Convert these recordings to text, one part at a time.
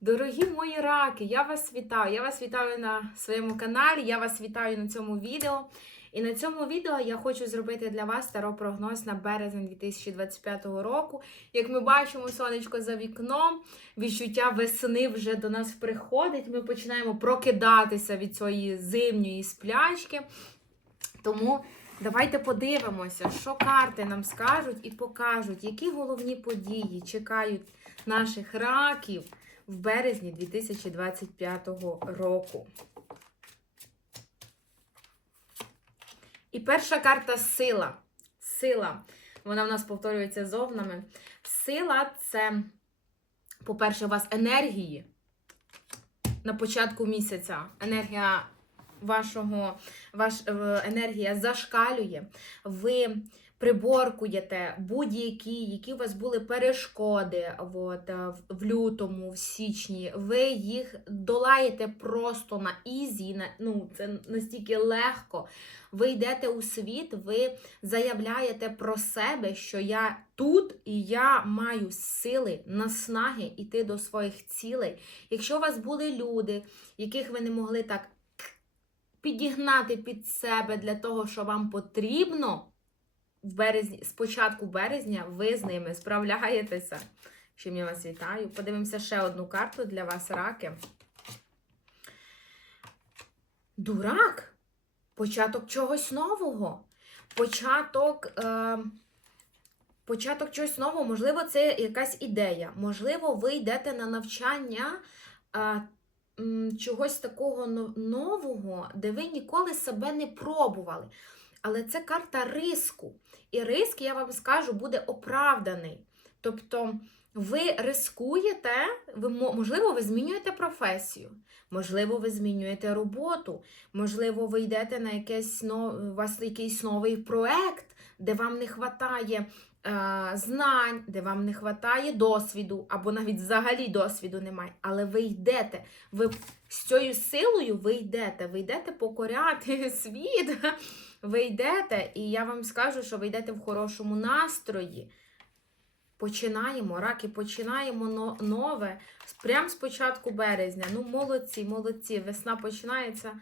Дорогі мої раки, я вас вітаю. Я вас вітаю на своєму каналі, я вас вітаю на цьому відео. І на цьому відео я хочу зробити для вас таро-прогноз на березень 2025 року. Як ми бачимо, сонечко за вікном, відчуття весни вже до нас приходить. Ми починаємо прокидатися від цієї зимньої сплячки. Тому давайте подивимося, що карти нам скажуть і покажуть, які головні події чекають наших раків в березні 2025 року. І перша карта сила. Сила. Вона в нас повторюється зовнами. Сила це, по-перше, у вас енергії на початку місяця. Енергія вашого, ваш, е, енергія зашкалює. Ви приборкуєте будь-які, які у вас були перешкоди от, е, в- лютому, в січні, ви їх долаєте просто на ізі, на, ну, це настільки легко. Ви йдете у світ, ви заявляєте про себе, що я тут і я маю сили, наснаги йти до своїх цілей. Якщо у вас були люди, яких ви не могли так підігнати під себе для того, що вам потрібно, в березні, з початку березня ви з ними справляєтеся. Чим я вас вітаю. Подивимося ще одну карту для вас, раки. Дурак. Початок чогось нового. Початок. Е, початок чогось нового. Можливо, це якась ідея. Можливо, ви йдете на навчання. Чогось такого нового, де ви ніколи себе не пробували. Але це карта риску. І риск, я вам скажу, буде оправданий. Тобто ви рискуєте, ви, можливо, ви змінюєте професію, можливо, ви змінюєте роботу, можливо, ви йдете на якесь у вас якийсь новий проект, де вам не вистачає знань, де вам не вистачає досвіду, або навіть взагалі досвіду немає. Але ви йдете, ви з цією силою ви йдете, ви йдете покоряти світ. Ви йдете, і я вам скажу, що ви йдете в хорошому настрої. Починаємо, раки, починаємо нове. Прямо з початку березня. Ну, молодці, молодці. Весна починається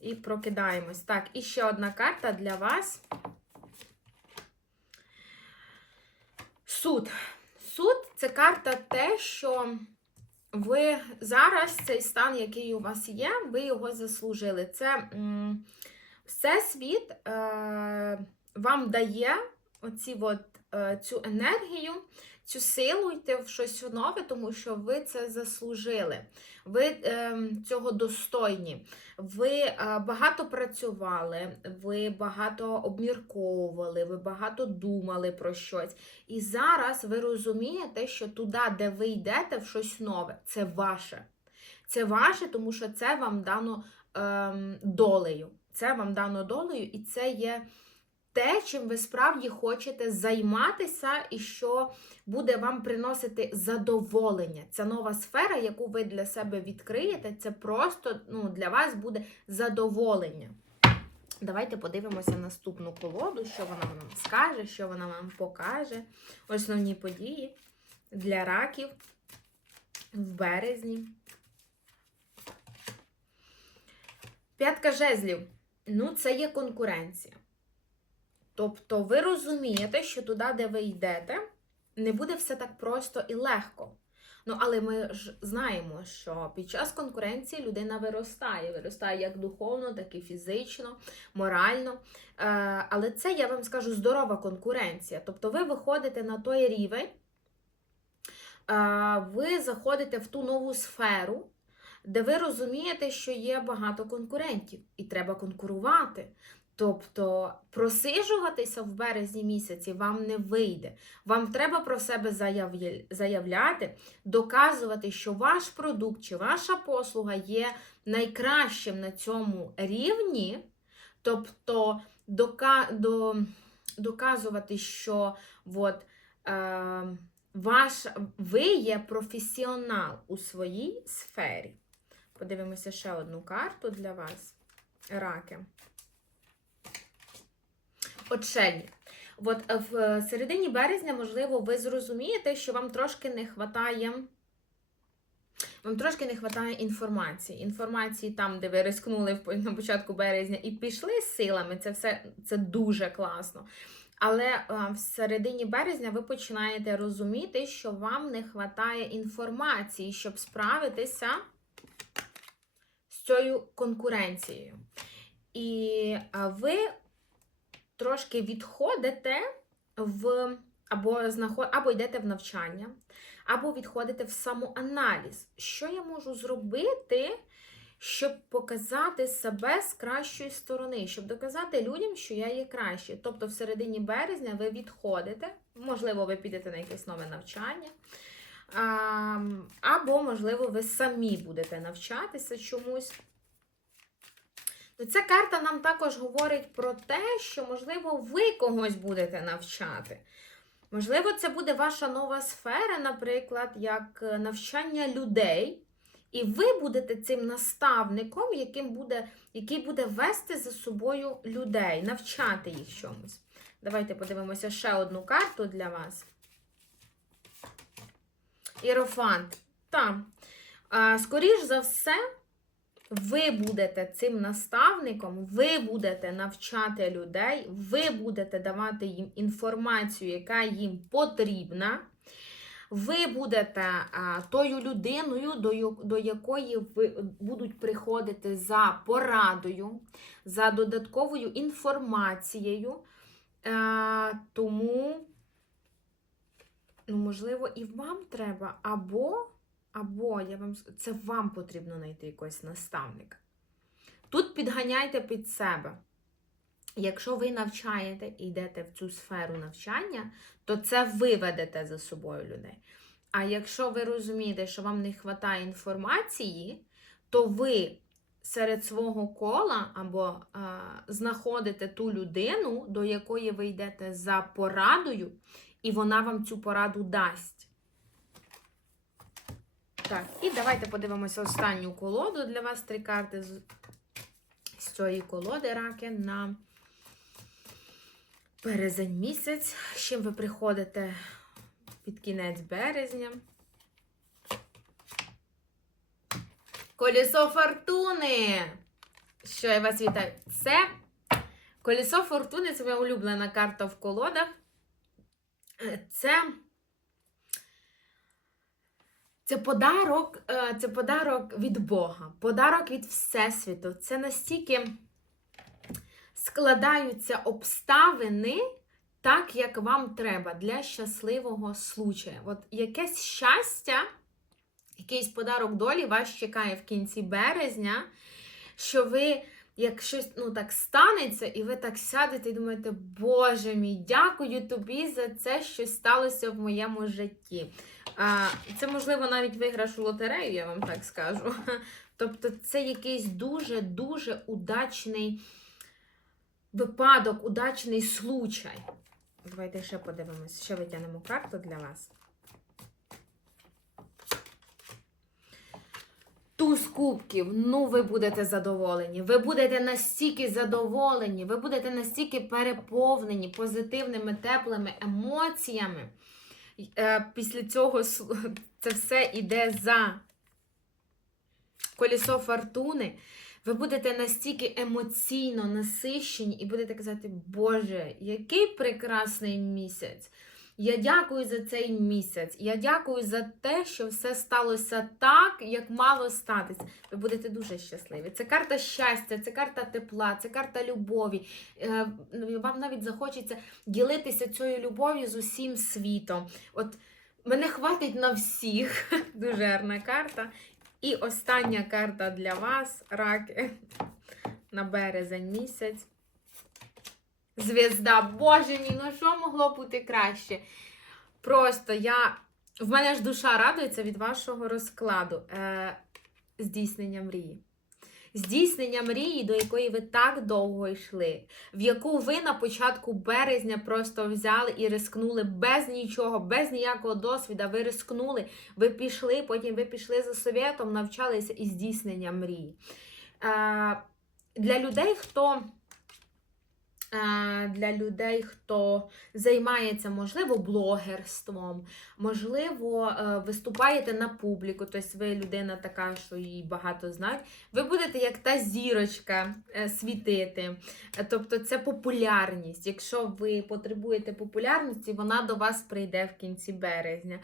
і прокидаємось. Так, і ще одна карта для вас. Суд. Суд це карта те, що ви зараз цей стан, який у вас є, ви його заслужили. Це Всесвіт е, вам дає оці от, е, цю енергію, цю силу йти в щось нове, тому що ви це заслужили. Ви е, цього достойні. Ви е, багато працювали, ви багато обмірковували, ви багато думали про щось. І зараз ви розумієте, що туди, де ви йдете в щось нове, це ваше. Це ваше, тому що це вам дано ем, долею. Це вам дано долею, і це є те, чим ви справді хочете займатися, і що буде вам приносити задоволення. Ця нова сфера, яку ви для себе відкриєте, це просто ну, для вас буде задоволення. Давайте подивимося наступну колоду, що вона нам скаже, що вона вам покаже. Основні події для раків в березні. П'ятка жезлів. Ну, це є конкуренція. Тобто ви розумієте, що туди, де ви йдете, не буде все так просто і легко. Ну, але ми ж знаємо, що під час конкуренції людина виростає. Виростає як духовно, так і фізично, морально. Е, але це, я вам скажу, здорова конкуренція. Тобто ви виходите на той рівень, е, ви заходите в ту нову сферу, де ви розумієте, що є багато конкурентів, і треба конкурувати. Тобто просижуватися в березні місяці вам не вийде. Вам треба про себе заявляти, доказувати, що ваш продукт чи ваша послуга є найкращим на цьому рівні. Тобто доказувати, що от, е, ваш, ви є професіонал у своїй сфері. Подивимося ще одну карту для вас. Раки. Отшельник. От е, в середині березня, можливо, ви зрозумієте, що вам трошки не вистачає вам трошки не вистачає інформації. Інформації там, де ви рискнули на початку березня і пішли з силами, це все це дуже класно. Але а, в середині березня ви починаєте розуміти, що вам не вистачає інформації, щоб справитися з цією конкуренцією. І а, ви трошки відходите в або знаход... або йдете в навчання, або відходите в самоаналіз. Що я можу зробити, щоб показати себе з кращої сторони, щоб доказати людям, що я є краще. Тобто, в середині березня ви відходите, можливо, ви підете на якесь нове навчання. Або, можливо, ви самі будете навчатися чомусь. Ну, Ця карта нам також говорить про те, що, можливо, ви когось будете навчати. Можливо, це буде ваша нова сфера, наприклад, як е, навчання людей. І ви будете цим наставником, яким буде, який буде вести за собою людей, навчати їх чомусь. Давайте подивимося ще одну карту для вас. Ірофант. Так. Скоріш за все, ви будете цим наставником, ви будете навчати людей, ви будете давати їм інформацію, яка їм потрібна. Ви будете а, тою людиною, до, до якої ви будуть приходити за порадою, за додатковою інформацією. Е, тому, ну, можливо, і вам треба, або, або я вам, це вам потрібно знайти якогось наставника. Тут підганяйте під себе. Якщо ви навчаєте і йдете в цю сферу навчання, то це ви ведете за собою людей. А якщо ви розумієте, що вам не вистачає інформації, то ви серед свого кола або а, знаходите ту людину, до якої ви йдете за порадою, і вона вам цю пораду дасть. Так, і давайте подивимося останню колоду для вас три карти з, з цієї колоди раки на березень місяць. З чим ви приходите під кінець березня? Колесо фортуни! Що я вас вітаю? Це колесо фортуни це моя улюблена карта в колодах. Е, Це, це подарок, е, це подарок від Бога, подарок від Всесвіту. Це настільки складаються обставини так, як вам треба для щасливого случая. От якесь щастя, якийсь подарок долі вас чекає в кінці березня, що ви. Як щось ну, так станеться, і ви так сядете і думаєте, Боже мій, дякую тобі за це, що сталося в моєму житті. А, це, можливо, навіть виграш у лотерею, я вам так скажу. Тобто, це якийсь дуже-дуже удачний випадок, удачний случай. Давайте ще подивимось, ще витягнемо карту для вас. Туз кубків, ну ви будете задоволені. Ви будете настільки задоволені, ви будете настільки переповнені позитивними, теплими емоціями. Е, Після цього це все іде за колесо фортуни. Ви будете настільки емоційно насищені і будете казати, Боже, який прекрасний місяць! Я дякую за цей місяць. Я дякую за те, що все сталося так, як мало статись. Ви будете дуже щасливі. Це карта щастя, це карта тепла, це карта любові. Е, Вам навіть захочеться ділитися цією любов'ю з усім світом. От мене хватить на всіх. Дуже гарна карта. І остання карта для вас, раки, на березень місяць. Звізда, боже мій, ну що могло бути краще? Просто я. В мене ж душа радується від вашого розкладу. Е, здійснення мрії. Здійснення мрії, до якої ви так довго йшли, в яку ви на початку березня просто взяли і рискнули без нічого, без ніякого досвіду. Ви рискнули, ви пішли, потім ви пішли за совєтом, навчалися і здійснення мрії. Е, для людей, хто для людей, хто займається, можливо, блогерством, можливо, е, виступаєте на публіку, тобто ви людина така, що її багато знають. Ви будете як та зірочка е, світити. Е, Тобто це популярність. Якщо ви потребуєте популярності, вона до вас прийде в кінці березня.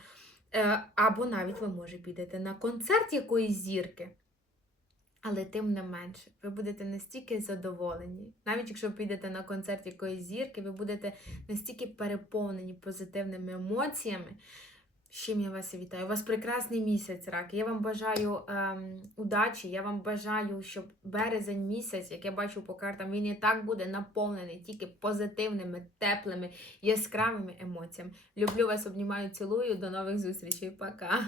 Е, Або навіть ви може підете на концерт якоїсь зірки. Але тим не менше, ви будете настільки задоволені. Навіть якщо підете на концерт якоїсь зірки, ви будете настільки переповнені позитивними емоціями. З чим я вас вітаю. У вас прекрасний місяць, рак. Я вам бажаю ем, удачі. Я вам бажаю, щоб березень місяць, як я бачу по картам, він і так буде наповнений тільки позитивними, теплими, яскравими емоціями. Люблю вас, обнімаю, цілую. До нових зустрічей. Пока.